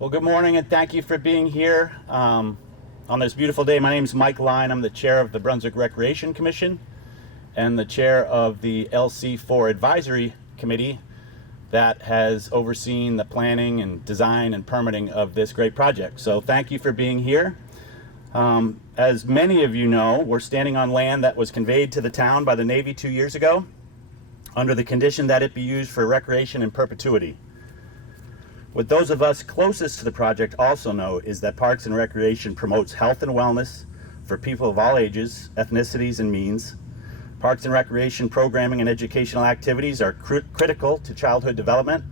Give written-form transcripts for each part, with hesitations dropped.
Well, good morning and thank you for being here on this beautiful day. My name is Mike Line. I'm the chair of the Brunswick Recreation Commission and the chair of the LC4 Advisory Committee that has overseen the planning and design and permitting of this great project. So thank you for being here. As many of you know, we're standing on land that was conveyed to the town by the Navy 2 years ago under the condition that it be used for recreation in perpetuity. What those of us closest to the project also know is that Parks and Recreation promotes health and wellness for people of all ages, ethnicities, and means. Parks and Recreation programming and educational activities are critical to childhood development.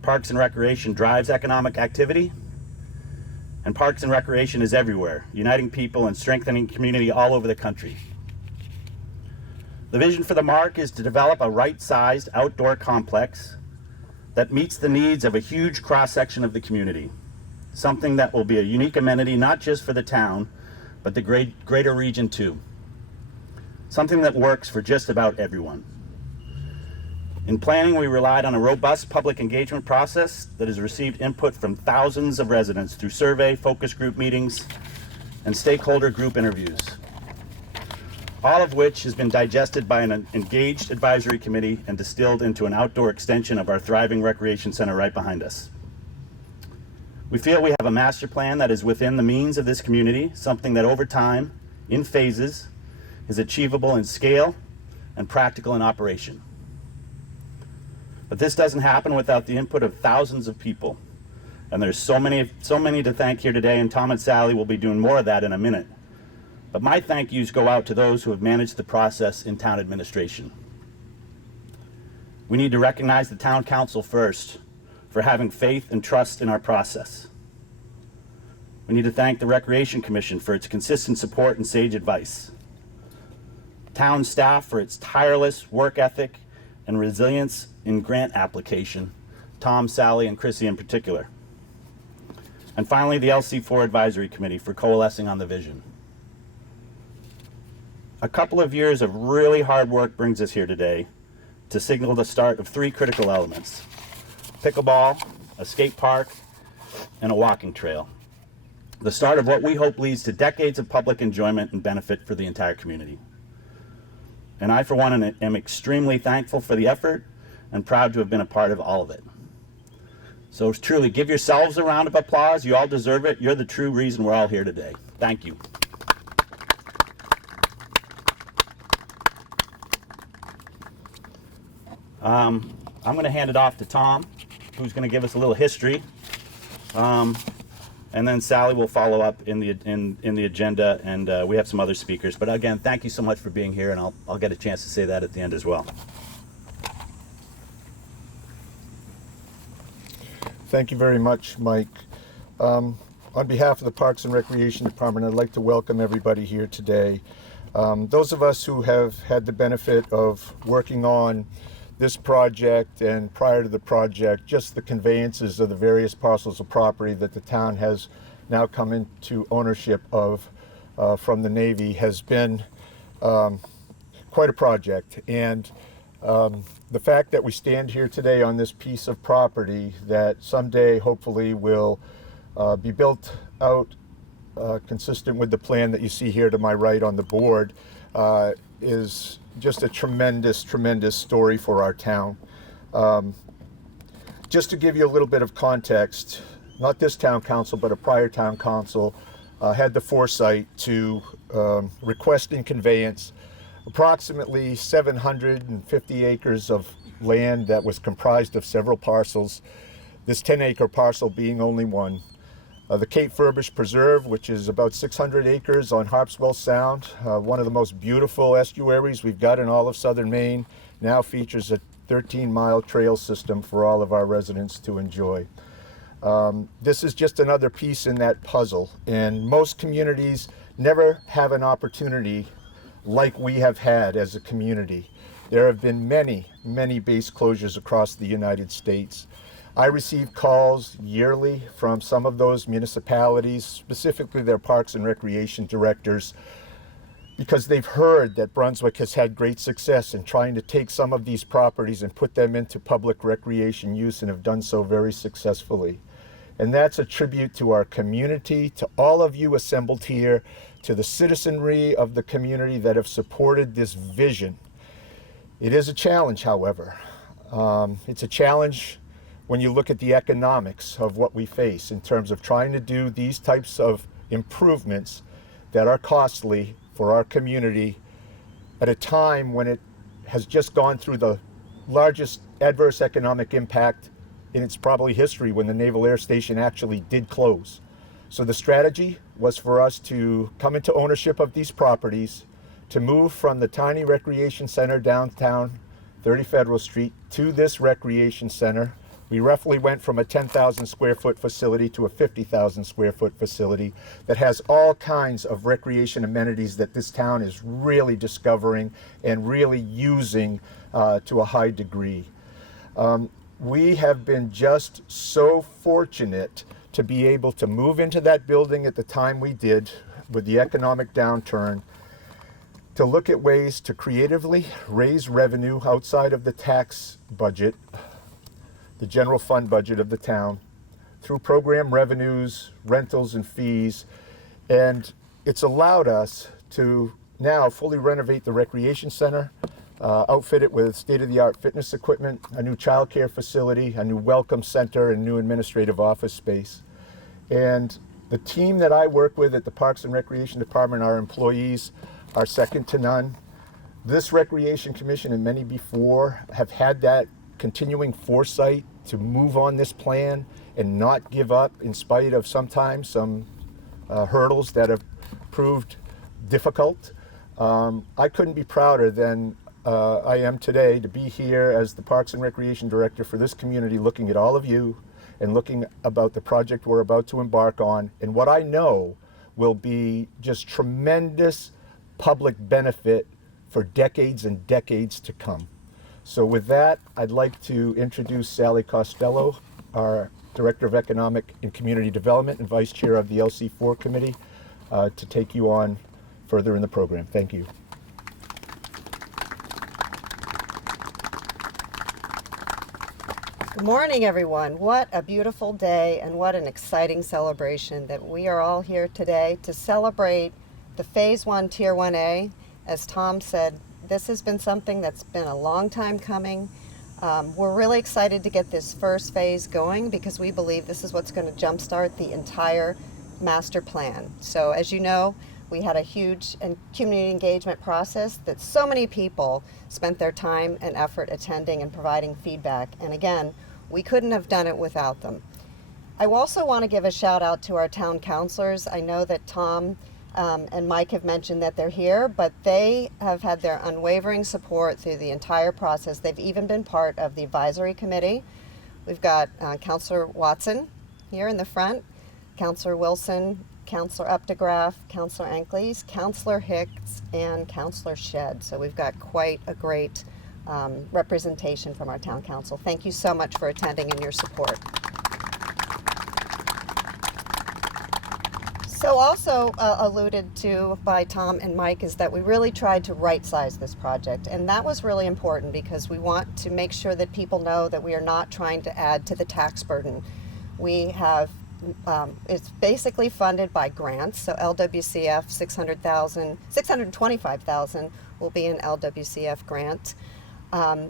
Parks and Recreation drives economic activity. And Parks and Recreation is everywhere, uniting people and strengthening community all over the country. The vision for the MARC is to develop a right-sized outdoor complex that meets the needs of a huge cross-section of the community. Something that will be a unique amenity not just for the town, but the greater region too. Something that works for just about everyone. In planning, we relied on a robust public engagement process that has received input from thousands of residents through survey, focus group meetings, and stakeholder group interviews. All of which has been digested by an engaged advisory committee and distilled into an outdoor extension of our thriving recreation center right behind us. We feel we have a master plan that is within the means of this community, something that over time, in phases, is achievable in scale and practical in operation. But this doesn't happen without the input of thousands of people. And there's so many to thank here today, and Tom and Sally will be doing more of that in a minute. But my thank yous go out to those who have managed the process in town administration. We need to recognize the town council first for having faith and trust in our process. We need to thank the Recreation Commission for its consistent support and sage advice. Town staff for its tireless work ethic and resilience in grant application, Tom, Sally, and Chrissy in particular. And finally, the LC4 Advisory Committee for coalescing on the vision. A couple of years of really hard work brings us here today to signal the start of three critical elements: pickleball, a skate park, and a walking trail. The start of what we hope leads to decades of public enjoyment and benefit for the entire community. And I, for one, am extremely thankful for the effort and proud to have been a part of all of it. So truly, give yourselves a round of applause. You all deserve it. You're the true reason we're all here today. Thank you. I'm going to hand it off to Tom, who's going to give us a little history, and then Sally will follow up in the agenda, and we have some other speakers. But again, thank you so much for being here, and I'll get a chance to say that at the end as well. Thank you very much, Mike. On behalf of the Parks and Recreation Department, I'd like to welcome everybody here today. Those of us who have had the benefit of working on this project and prior to the project, just the conveyances of the various parcels of property that the town has now come into ownership of from the Navy has been quite a project. And the fact that we stand here today on this piece of property that someday hopefully will be built out consistent with the plan that you see here to my right on the board is just a tremendous, tremendous story for our town. Just to give you a little bit of context, not this town council, but a prior town council had the foresight to request in conveyance approximately 750 acres of land that was comprised of several parcels, this 10-acre parcel being only one. The Cape Furbish Preserve, which is about 600 acres on Harpswell Sound, one of the most beautiful estuaries we've got in all of southern Maine, now features a 13-mile trail system for all of our residents to enjoy. This is just another piece in that puzzle, and most communities never have an opportunity like we have had as a community. There have been many, many base closures across the United States. I receive calls yearly from some of those municipalities, specifically their parks and recreation directors, because they've heard that Brunswick has had great success in trying to take some of these properties and put them into public recreation use and have done so very successfully. And that's a tribute to our community, to all of you assembled here, to the citizenry of the community that have supported this vision. It is a challenge, however. It's a challenge when you look at the economics of what we face in terms of trying to do these types of improvements that are costly for our community at a time when it has just gone through the largest adverse economic impact in its probably history, when the Naval Air Station actually did close. So the strategy was for us to come into ownership of these properties, to move from the tiny recreation center downtown 30 Federal Street to this recreation center. We roughly went from a 10,000 square foot facility to a 50,000 square foot facility that has all kinds of recreation amenities that this town is really discovering and really using to a high degree. We have been just so fortunate to be able to move into that building at the time we did with the economic downturn, to look at ways to creatively raise revenue outside of the tax budget, the general fund budget of the town, through program revenues, rentals, and fees. And it's allowed us to now fully renovate the recreation center, outfit it with state-of-the-art fitness equipment, a new childcare facility, a new welcome center, and new administrative office space. And the team that I work with at the Parks and Recreation Department, our employees, are second to none. This Recreation Commission and many before have had that continuing foresight to move on this plan and not give up in spite of sometimes some hurdles that have proved difficult. I couldn't be prouder than I am today to be here as the Parks and Recreation Director for this community, looking at all of you and looking about the project we're about to embark on, and what I know will be just tremendous public benefit for decades and decades to come. So with that, I'd like to introduce Sally Costello, our Director of Economic and Community Development and Vice Chair of the LC4 Committee, to take you on further in the program. Thank you. Good morning, everyone. What a beautiful day and what an exciting celebration that we are all here today to celebrate the Phase 1 Tier 1A. As Tom said, this has been something that's been a long time coming. We're really excited to get this first phase going because we believe this is what's going to jumpstart the entire master plan. So as you know, we had a huge community engagement process that so many people spent their time and effort attending and providing feedback. And again, we couldn't have done it without them. I also want to give a shout out to our town councilors. I know that Tom and Mike have mentioned that they're here, but they have had their unwavering support through the entire process. They've even been part of the advisory committee. We've got Councilor Watson here in the front, Councilor Wilson, Councilor Updegraff, Councilor Ankleys, Councilor Hicks, and Councilor Shedd. So we've got quite a great representation from our town council. Thank you so much for attending and your support. So also alluded to by Tom and Mike is that we really tried to right-size this project, and that was really important because we want to make sure that people know that we are not trying to add to the tax burden. We have it's basically funded by grants, so LWCF $625,000 will be an LWCF grant.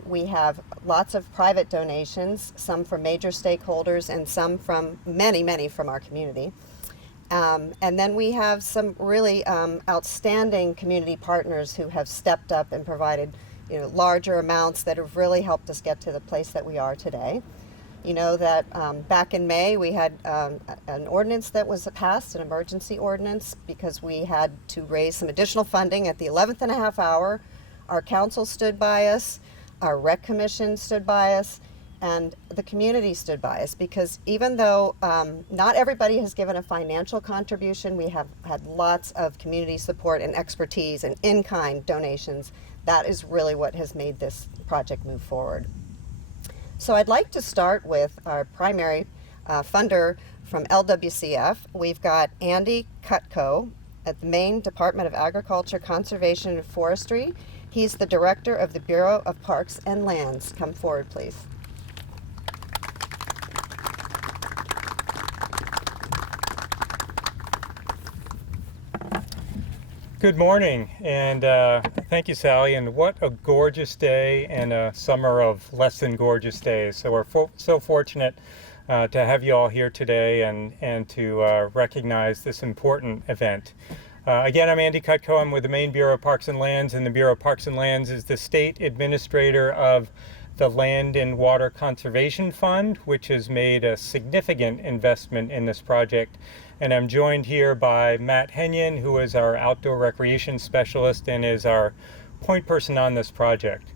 We have lots of private donations, some from major stakeholders and some from many from our community. And then we have some really outstanding community partners who have stepped up and provided larger amounts that have really helped us get to the place that we are today. You know that back in May we had an ordinance that was passed, an emergency ordinance, because we had to raise some additional funding at the 11th and a half hour. Our council stood by us, our rec commission stood by us, and the community stood by us, because even though not everybody has given a financial contribution, we have had lots of community support and expertise and in-kind donations. That is really what has made this project move forward. So I'd like to start with our primary funder from LWCF. We've got Andy Cutco at the Maine Department of Agriculture, Conservation, and Forestry. He's the director of the Bureau of Parks and Lands. Come forward, please. Good morning, and thank you, Sally. And what a gorgeous day and a summer of less than gorgeous days. So we're so fortunate to have you all here today and to recognize this important event. Again, I'm Andy Cutco. I'm with the Maine Bureau of Parks and Lands, and the Bureau of Parks and Lands is the state administrator of the Land and Water Conservation Fund, which has made a significant investment in this project. And I'm joined here by Matt Henyon, who is our outdoor recreation specialist and is our point person on this project.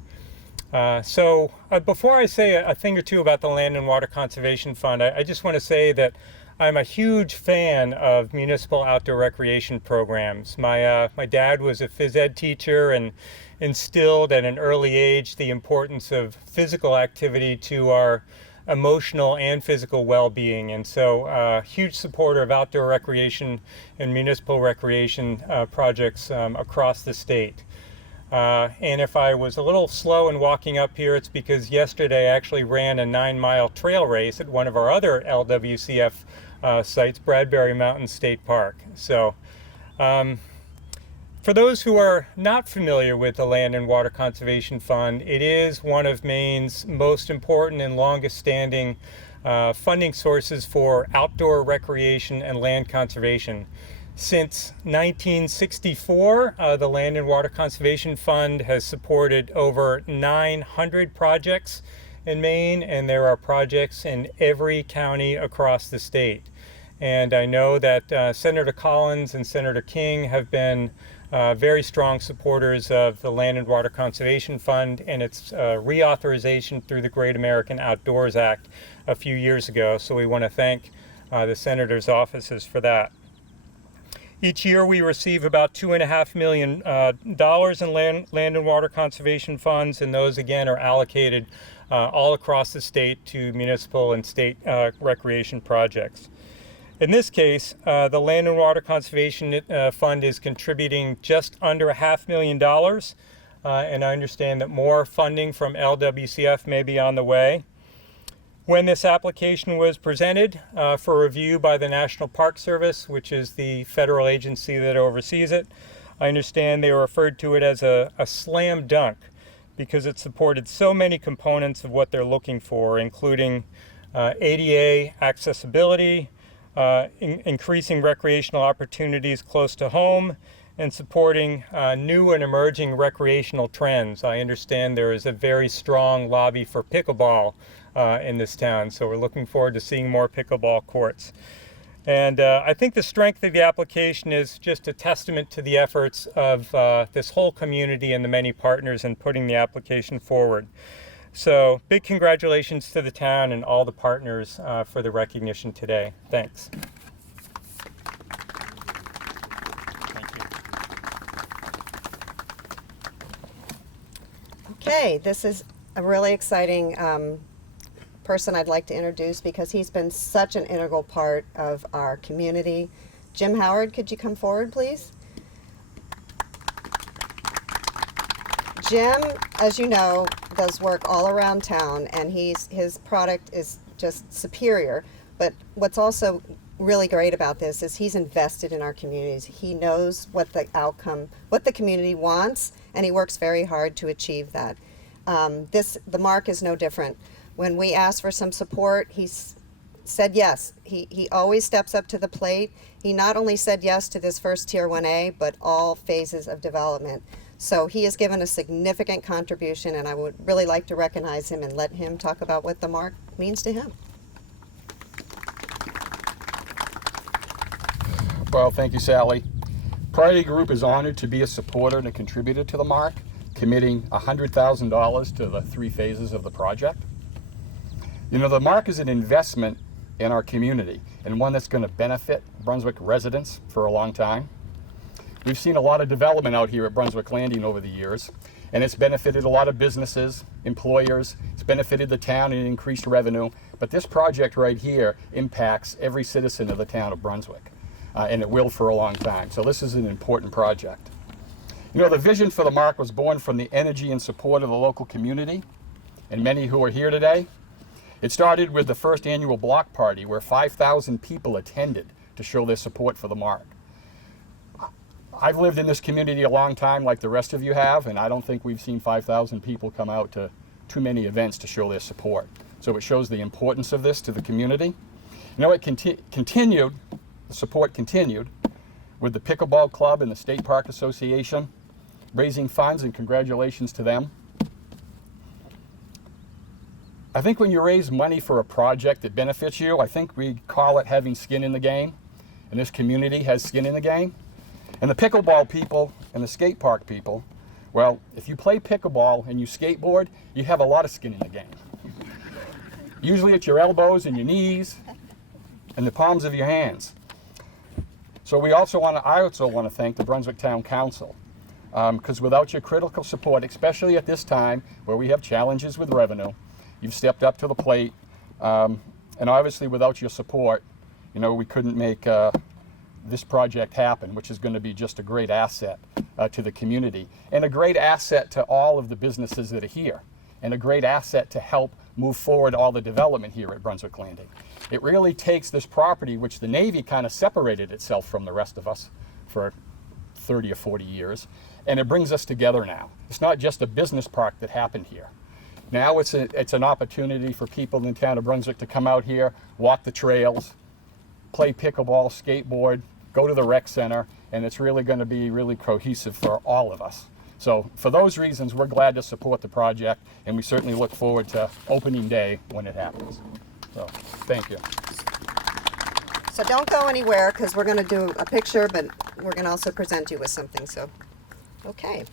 Before I say a thing or two about the Land and Water Conservation Fund, I just want to say that I'm a huge fan of municipal outdoor recreation programs. My dad was a phys ed teacher and instilled at an early age the importance of physical activity to our emotional and physical well-being, and so huge supporter of outdoor recreation and municipal recreation projects across the state. And if I was a little slow in walking up here, it's because yesterday I actually ran a 9-mile trail race at one of our other LWCF sites, Bradbury Mountain State Park. So for those who are not familiar with the Land and Water Conservation Fund, it is one of Maine's most important and longest standing funding sources for outdoor recreation and land conservation. Since 1964, the Land and Water Conservation Fund has supported over 900 projects in Maine, and there are projects in every county across the state. And I know that Senator Collins and Senator King have been very strong supporters of the Land and Water Conservation Fund and its reauthorization through the Great American Outdoors Act a few years ago. So we want to thank the senators' offices for that. Each year we receive about $2.5 million in land and water conservation funds, and those again are allocated all across the state to municipal and state recreation projects. In this case, the Land and Water Conservation Fund is contributing just under $500,000, and I understand that more funding from LWCF may be on the way. When this application was presented for review by the National Park Service, which is the federal agency that oversees it, I understand they referred to it as a slam dunk because it supported so many components of what they're looking for, including ADA accessibility, increasing recreational opportunities close to home, and supporting new and emerging recreational trends. I understand there is a very strong lobby for pickleball in this town, so we're looking forward to seeing more pickleball courts. And I think the strength of the application is just a testament to the efforts of this whole community and the many partners in putting the application forward. So big congratulations to the town and all the partners for the recognition today. Thanks. Thank you. Okay, this is a really exciting person I'd like to introduce because he's been such an integral part of our community. Jim Howard, could you come forward, please? Jim, as you know, does work all around town, and his product is just superior. But what's also really great about this is he's invested in our communities. He knows what the outcome, what the community wants, and he works very hard to achieve that. The MARC is no different. When we asked for some support, he said yes. He always steps up to the plate. He not only said yes to this first Tier 1A, but all phases of development. So he has given a significant contribution, and I would really like to recognize him and let him talk about what the MARC means to him. Well, thank you, Sally. Priority Group is honored to be a supporter and a contributor to the MARC, committing $100,000 to the 3 phases of the project. You know, the MARC is an investment in our community and one that's going to benefit Brunswick residents for a long time. We've seen a lot of development out here at Brunswick Landing over the years, and it's benefited a lot of businesses, employers, it's benefited the town and increased revenue, but this project right here impacts every citizen of the town of Brunswick, and it will for a long time. So this is an important project. You know, the vision for the MARC was born from the energy and support of the local community and many who are here today. It started with the first annual block party where 5,000 people attended to show their support for the MARC. I've lived in this community a long time like the rest of you have, and I don't think we've seen 5,000 people come out to too many events to show their support. So it shows the importance of this to the community. You know, it continued, the support continued with the Pickleball Club and the State Park Association raising funds, and congratulations to them. I think when you raise money for a project that benefits you, I think we call it having skin in the game, and this community has skin in the game. And the pickleball people and the skate park people, well, if you play pickleball and you skateboard, you have a lot of skin in the game. Usually it's your elbows and your knees and the palms of your hands. So I also want to thank the Brunswick Town Council, because without your critical support, especially at this time where we have challenges with revenue, you've stepped up to the plate, and obviously without your support, you know, we couldn't make this project happen, which is going to be just a great asset to the community, and a great asset to all of the businesses that are here, and a great asset to help move forward all the development here at Brunswick Landing. It really takes this property, which the Navy kind of separated itself from the rest of us for 30 or 40 years, and it brings us together now. It's not just a business park that happened here. Now it's an opportunity for people in the town of Brunswick to come out here, walk the trails, play pickleball, skateboard, go to the rec center, and it's really going to be really cohesive for all of us. So for those reasons, we're glad to support the project, and we certainly look forward to opening day when it happens. So thank you. So don't go anywhere, because we're going to do a picture, but we're going to also present you with something. So, okay.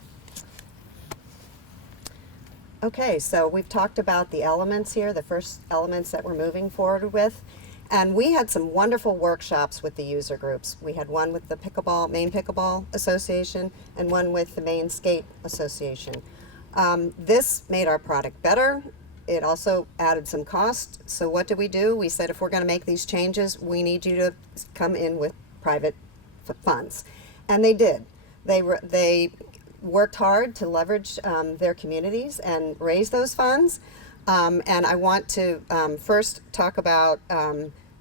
Okay, so we've talked about the elements here, the first elements that we're moving forward with. And we had some wonderful workshops with the user groups. We had one with the Maine Pickleball Association and one with the Maine Skate Association. This made our product better. It also added some cost. So what did we do? We said, if we're going to make these changes, we need you to come in with private funds. And they did. They worked hard to leverage their communities and raise those funds. And I want to first talk about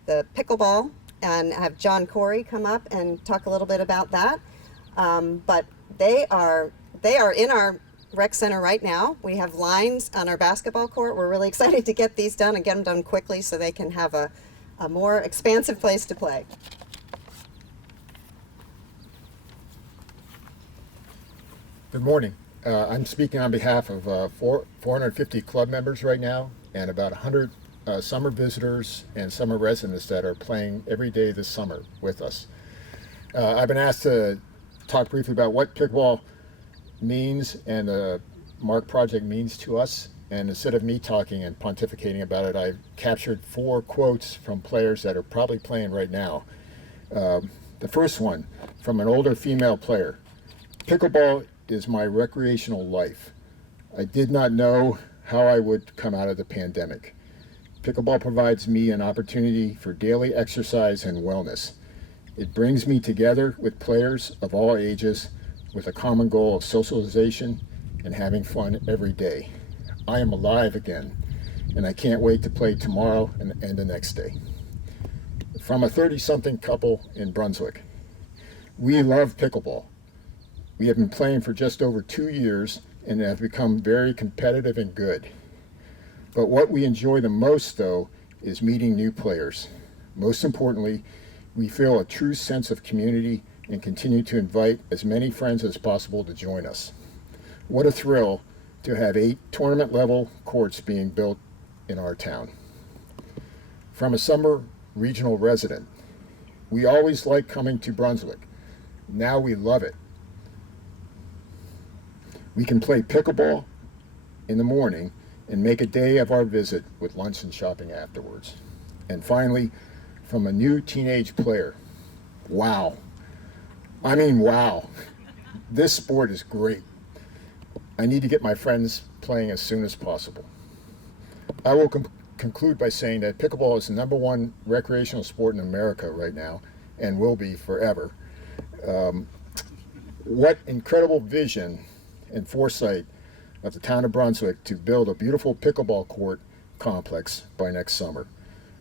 the pickleball and have John Corey come up and talk a little bit about that. But they are in our rec center right now. We have lines on our basketball court. We're really excited to get these done and get them done quickly so they can have a more expansive place to play. Good morning. I'm speaking on behalf of 450 club members right now, and about 100 summer visitors and summer residents that are playing every day this summer with us. I've been asked to talk briefly about what pickleball means and the MARC project means to us, and instead of me talking and pontificating about it, I've captured 4 quotes from players that are probably playing right now. The first one from an older female player: "Pickleball is my recreational life. I did not know how I would come out of the pandemic. Pickleball provides me an opportunity for daily exercise and wellness. It brings me together with players of all ages with a common goal of socialization and having fun every day. I am alive again, and I can't wait to play tomorrow and the next day." From a 30-something couple in Brunswick: "We love pickleball. We have been playing for just over 2 years and have become very competitive and good. But what we enjoy the most, though, is meeting new players. Most importantly, we feel a true sense of community and continue to invite as many friends as possible to join us. What a thrill to have 8 tournament-level courts being built in our town." From a summer regional resident: "We always like coming to Brunswick. Now we love it. We can play pickleball in the morning and make a day of our visit with lunch and shopping afterwards." And finally, from a new teenage player: "Wow. I mean, wow. This sport is great. I need to get my friends playing as soon as possible." I will conclude by saying that pickleball is the #1 recreational sport in America right now and will be forever. What incredible vision and foresight of the town of Brunswick to build a beautiful pickleball court complex by next summer.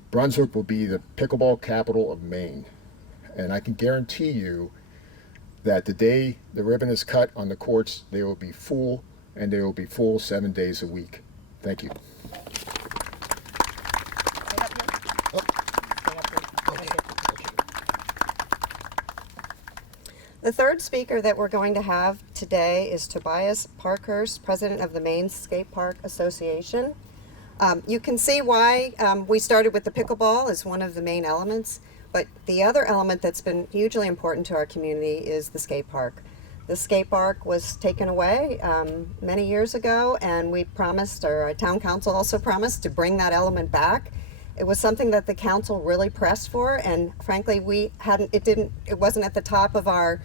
Brunswick will be the pickleball capital of Maine, and I can guarantee you that the day the ribbon is cut on the courts, they will be full, and they will be full 7 days a week. Thank you. The third speaker that we're going to have today is Tobias Parkhurst, president of the Maine Skate Park Association. You can see why we started with the pickleball as one of the main elements, but the other element that's been hugely important to our community is the skate park. The skate park was taken away many years ago, and we promised, or our town council also promised, to bring that element back. It was something that the council really pressed for, and frankly, it wasn't at the top of our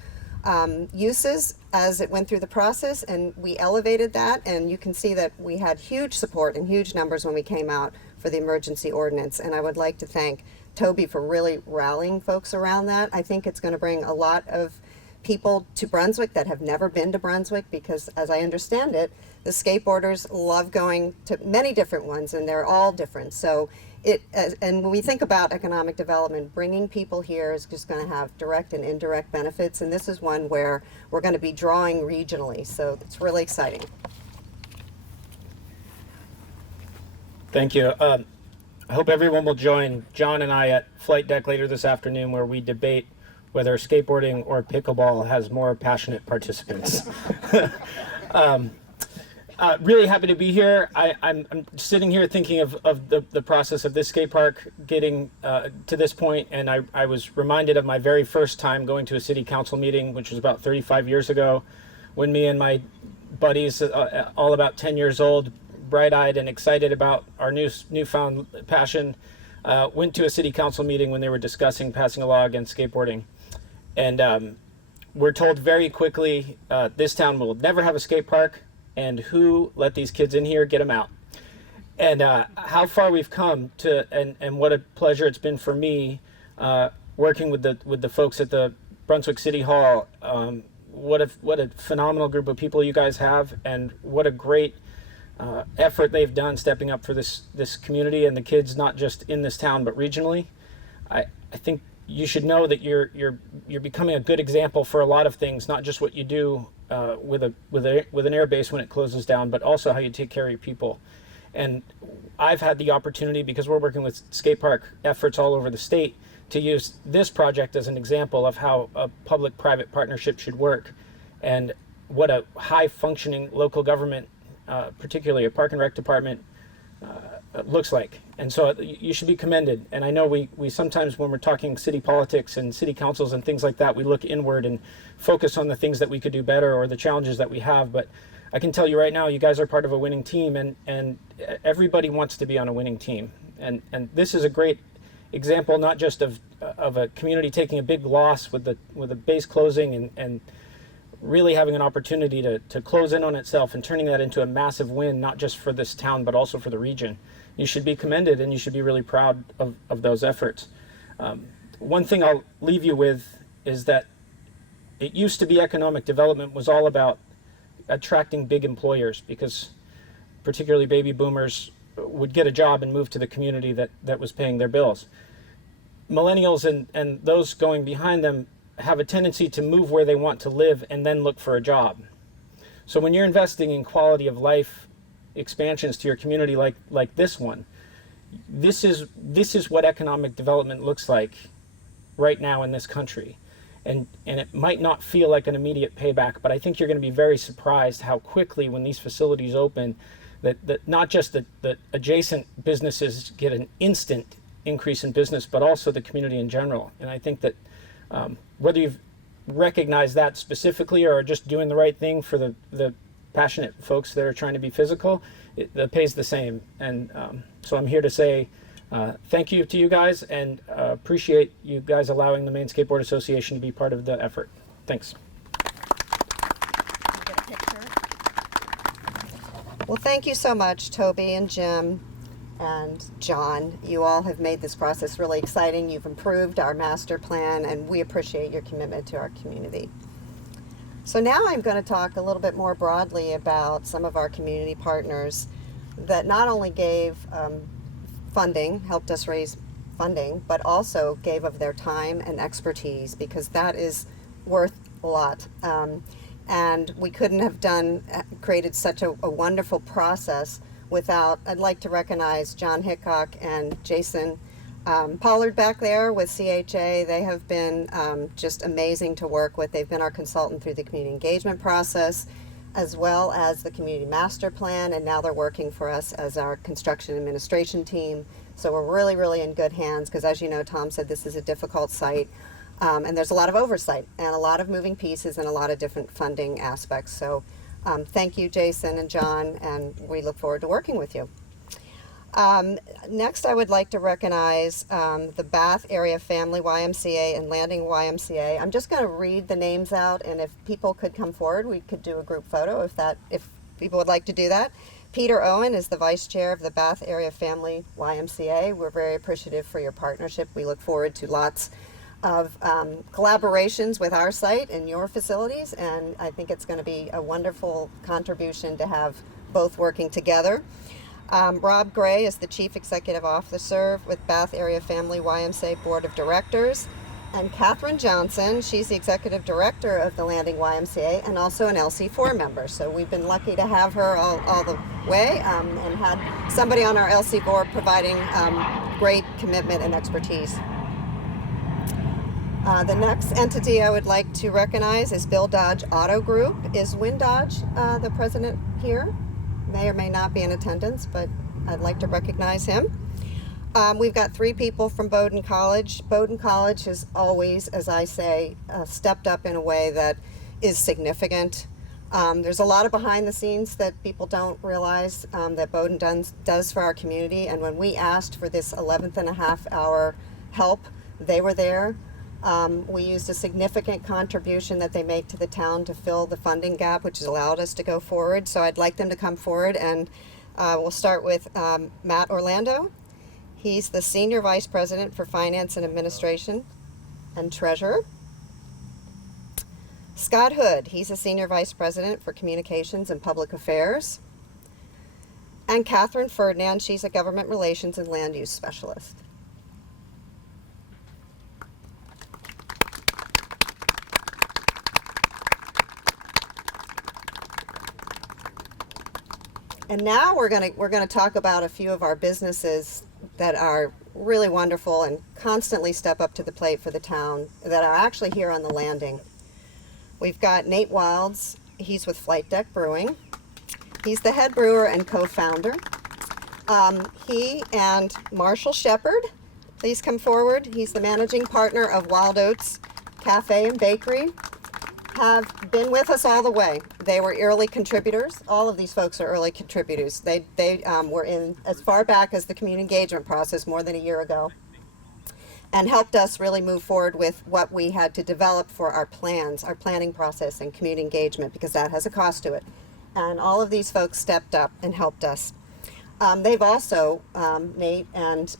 uses as it went through the process, and we elevated that, and you can see that we had huge support and huge numbers when we came out for the emergency ordinance, and I would like to thank Toby for really rallying folks around that. I think it's going to bring a lot of people to Brunswick that have never been to Brunswick, because as I understand it, the skateboarders love going to many different ones, and they're all different. So and when we think about economic development, bringing people here is just going to have direct and indirect benefits, and this is one where we're going to be drawing regionally, so it's really exciting. Thank you. I hope everyone will join John and I at Flight Deck later this afternoon, where we debate whether skateboarding or pickleball has more passionate participants. Really happy to be here. I'm sitting here thinking of the process of this skate park getting to this point, and I was reminded of my very first time going to a city council meeting, which was about 35 years ago, when me and my buddies, all about 10 years old, bright-eyed and excited about our newfound passion, went to a city council meeting when they were discussing passing a law against skateboarding. And we're told very quickly, this town will never have a skate park, and who let these kids in here, get them out. And how far we've come to, and what a pleasure it's been for me working with the folks at the Brunswick City Hall. What a phenomenal group of people you guys have, and what a great effort they've done stepping up for this community and the kids, not just in this town but regionally. I think you should know that you're becoming a good example for a lot of things, not just what you do with an air base when it closes down, but also how you take care of your people. And I've had the opportunity, because we're working with skate park efforts all over the state, to use this project as an example of how a public-private partnership should work, and what a high-functioning local government, particularly a park and rec department, looks like. And so you should be commended. And I know we sometimes, when we're talking city politics and city councils and things like that, we look inward and focus on the things that we could do better or the challenges that we have. But I can tell you right now, you guys are part of a winning team, and everybody wants to be on a winning team. And this is a great example, not just of a community taking a big loss with the base closing and really having an opportunity to close in on itself and turning that into a massive win, not just for this town, but also for the region. You should be commended, and you should be really proud of those efforts. One thing I'll leave you with is that it used to be economic development was all about attracting big employers, because particularly baby boomers would get a job and move to the community that was paying their bills. Millennials and those going behind them have a tendency to move where they want to live and then look for a job. So when you're investing in quality of life expansions to your community like this one, this is what economic development looks like right now in this country. And it might not feel like an immediate payback, but I think you're going to be very surprised how quickly, when these facilities open, that not just the adjacent businesses get an instant increase in business, but also the community in general. And I think that whether you've recognized that specifically or are just doing the right thing for the passionate folks that are trying to be physical, it pays the same. And so I'm here to say thank you to you guys, and appreciate you guys allowing the Maine Skateboard Association to be part of the effort. Thanks. Well, thank you so much, Toby and Jim and John. You all have made this process really exciting. You've improved our master plan, and we appreciate your commitment to our community. So now I'm going to talk a little bit more broadly about some of our community partners that not only gave funding, helped us raise funding, but also gave of their time and expertise, because that is worth a lot. And we couldn't have created such a wonderful process without, I'd like to recognize John Hickok and Jason Pollard back there with CHA. They have been just amazing to work with. They've been our consultant through the community engagement process, as well as the community master plan, and now they're working for us as our construction administration team. So we're really, really in good hands, because as you know, Tom said this is a difficult site. And there's a lot of oversight and a lot of moving pieces and a lot of different funding aspects. So thank you, Jason and John, and we look forward to working with you. Next, I would like to recognize the Bath Area Family YMCA and Landing YMCA. I'm just going to read the names out, and if people could come forward, we could do a group photo if people would like to do that. Peter Owen is the Vice Chair of the Bath Area Family YMCA. We're very appreciative for your partnership. We look forward to lots of collaborations with our site and your facilities, and I think it's going to be a wonderful contribution to have both working together. Rob Gray is the Chief Executive Officer with Bath Area Family YMCA Board of Directors, and Catherine Johnson, she's the Executive Director of the Landing YMCA and also an LC4 member. So we've been lucky to have her all the way and had somebody on our LC4 providing great commitment and expertise. The next entity I would like to recognize is Bill Dodge Auto Group. Is Win Dodge the president here? May or may not be in attendance, but I'd like to recognize him. We've got 3 people from Bowdoin College. Bowdoin College has always, as I say, stepped up in a way that is significant. There's a lot of behind the scenes that people don't realize that Bowdoin does for our community, and when we asked for this 11.5-hour help, they were there. We used a significant contribution that they make to the town to fill the funding gap, which has allowed us to go forward. So I'd like them to come forward, and we'll start with Matt Orlando. He's the Senior Vice President for Finance and Administration and Treasurer. Scott Hood, he's a Senior Vice President for Communications and Public Affairs. And Catherine Ferdinand, she's a Government Relations and Land Use Specialist. And now we're gonna talk about a few of our businesses that are really wonderful and constantly step up to the plate for the town that are actually here on the landing. We've got Nate Wilds. He's with Flight Deck Brewing. He's the head brewer and co-founder. He and Marshall Shepard, please come forward. He's the managing partner of Wild Oats Cafe and Bakery. Have been with us all the way. They were early contributors. All of these folks are early contributors. They were in as far back as the community engagement process more than a year ago, and helped us really move forward with what we had to develop for our plans, our planning process and community engagement, because that has a cost to it. And all of these folks stepped up and helped us. They've also, Nate and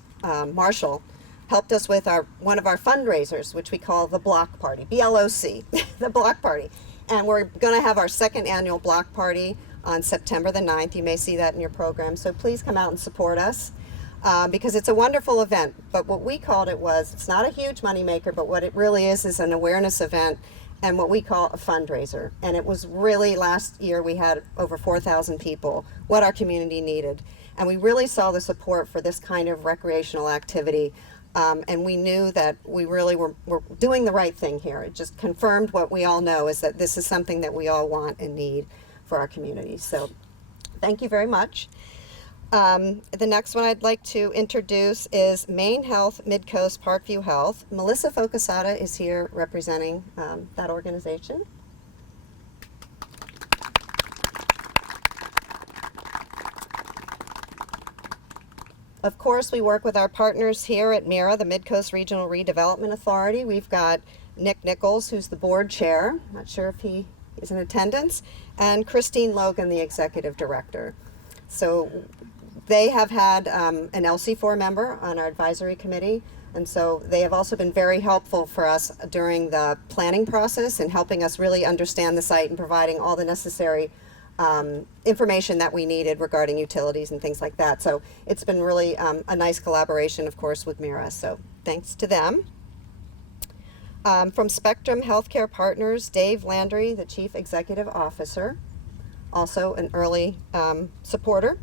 Marshall, helped us with one of our fundraisers, which we call the Block Party, BLOC, the Block Party. And we're going to have our 2nd annual Block Party on September the 9th. You may see that in your program. So please come out and support us because it's a wonderful event. But what we called it was, it's not a huge moneymaker, but what it really is an awareness event and what we call a fundraiser. And it was really, last year we had over 4,000 people, what our community needed. And we really saw the support for this kind of recreational activity. And we knew that we really were doing the right thing here. It just confirmed what we all know, is that this is something that we all want and need for our community. So thank you very much. The next one I'd like to introduce is Maine Health Midcoast Parkview Health. Melissa Focusata is here representing that organization. Of course, we work with our partners here at MIRA, the Midcoast Regional Redevelopment Authority. We've got Nick Nichols, who's the board chair. Not sure if he is in attendance. And Christine Logan, the executive director. So they have had an LC4 member on our advisory committee. And so they have also been very helpful for us during the planning process and helping us really understand the site and providing all the necessary information that we needed regarding utilities and things like that. So it's been really a nice collaboration, of course, with MIRA. So thanks to them. From Spectrum Healthcare Partners, Dave Landry, the Chief Executive Officer, also an early supporter.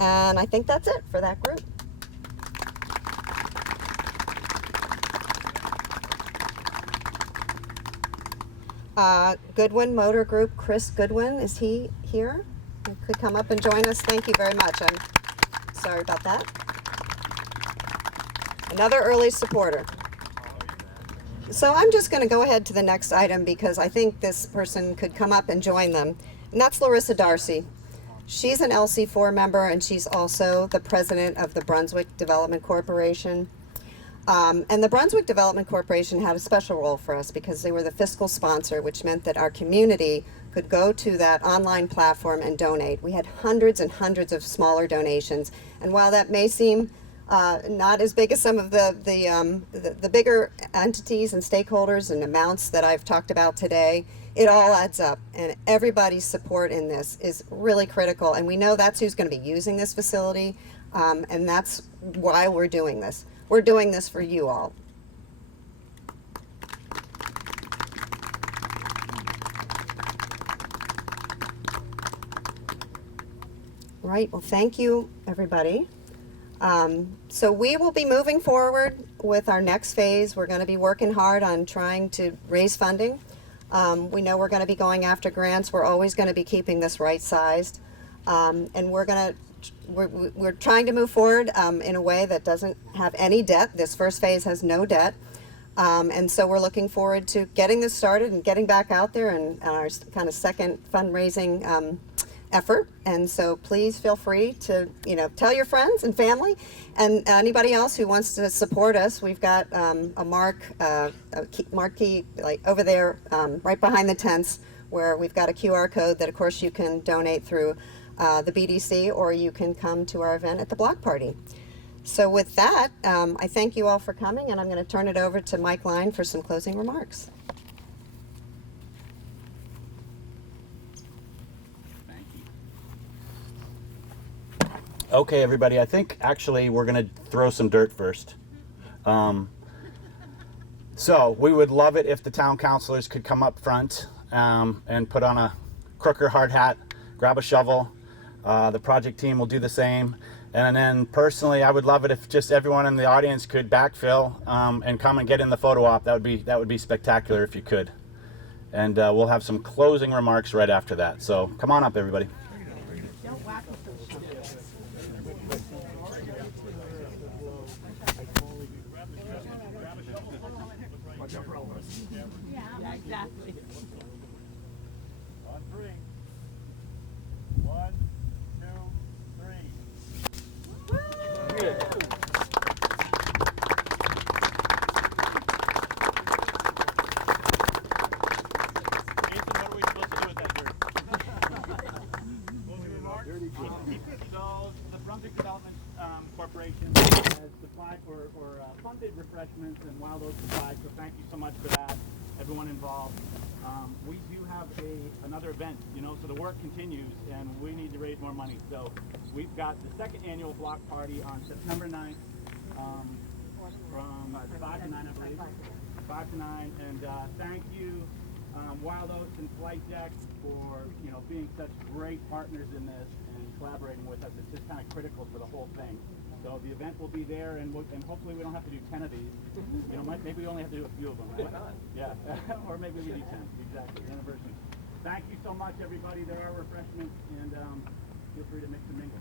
And I think that's it for that group. Goodwin Motor Group, Chris Goodwin, is he here? He could come up and join us. Thank you very much. I'm sorry about that. Another early supporter. So I'm just going to go ahead to the next item because I think this person could come up and join them. And that's Larissa Darcy. She's an LC4 member and she's also the president of the Brunswick Development Corporation. And the Brunswick Development Corporation had a special role for us because they were the fiscal sponsor, which meant that our community could go to that online platform and donate. We had hundreds and hundreds of smaller donations. And while that may seem not as big as some of the bigger entities and stakeholders and amounts that I've talked about today, it all adds up, and everybody's support in this is really critical. And we know that's who's going to be using this facility, and that's why we're doing this. We're doing this for you all. Right. Well, thank you, everybody. So we will be moving forward with our next phase. We're going to be working hard on trying to raise funding. We know we're going to be going after grants. We're always going to be keeping this right-sized, and we're trying to move forward in a way that doesn't have any debt. This first phase has no debt, and so we're looking forward to getting this started and getting back out there and our kind of second fundraising effort. And so please feel free to tell your friends and family and anybody else who wants to support us. We've got a marquee like over there right behind the tents where we've got a QR code that of course you can donate through the BDC, or you can come to our event at the block party. So with that, I thank you all for coming, and I'm going to turn it over to Mike Line for some closing remarks. Okay, everybody, I think actually we're going to throw some dirt first. So we would love it if the town councilors could come up front and put on a crook or hard hat, grab a shovel. The project team will do the same. And then personally, I would love it if just everyone in the audience could backfill and come and get in the photo op. That would be spectacular if you could. And we'll have some closing remarks right after that. So come on up, everybody. Yeah, exactly. On three. 1, 2, 3. Jason, what are we supposed to do with that dirt? So the Brunswick Development Corporation has supplied or funded refreshments and while those supplied, so thank you so much for that, everyone involved. We do have another event, so the work continues and we need to raise more money. So we've got the second annual block party on September 9th from 5 to 9, I believe. 5 to 9, and thank you Wild Oats and Flight Deck for being such great partners in this and collaborating with us. It's just kind of critical for the whole thing. So the event will be there, and hopefully we don't have to do 10 of these. Maybe we only have to do a few of them, right? Yeah, or maybe we do 10. Exactly, anniversary. Thank you so much, everybody. There are refreshments, and feel free to mix and mingle.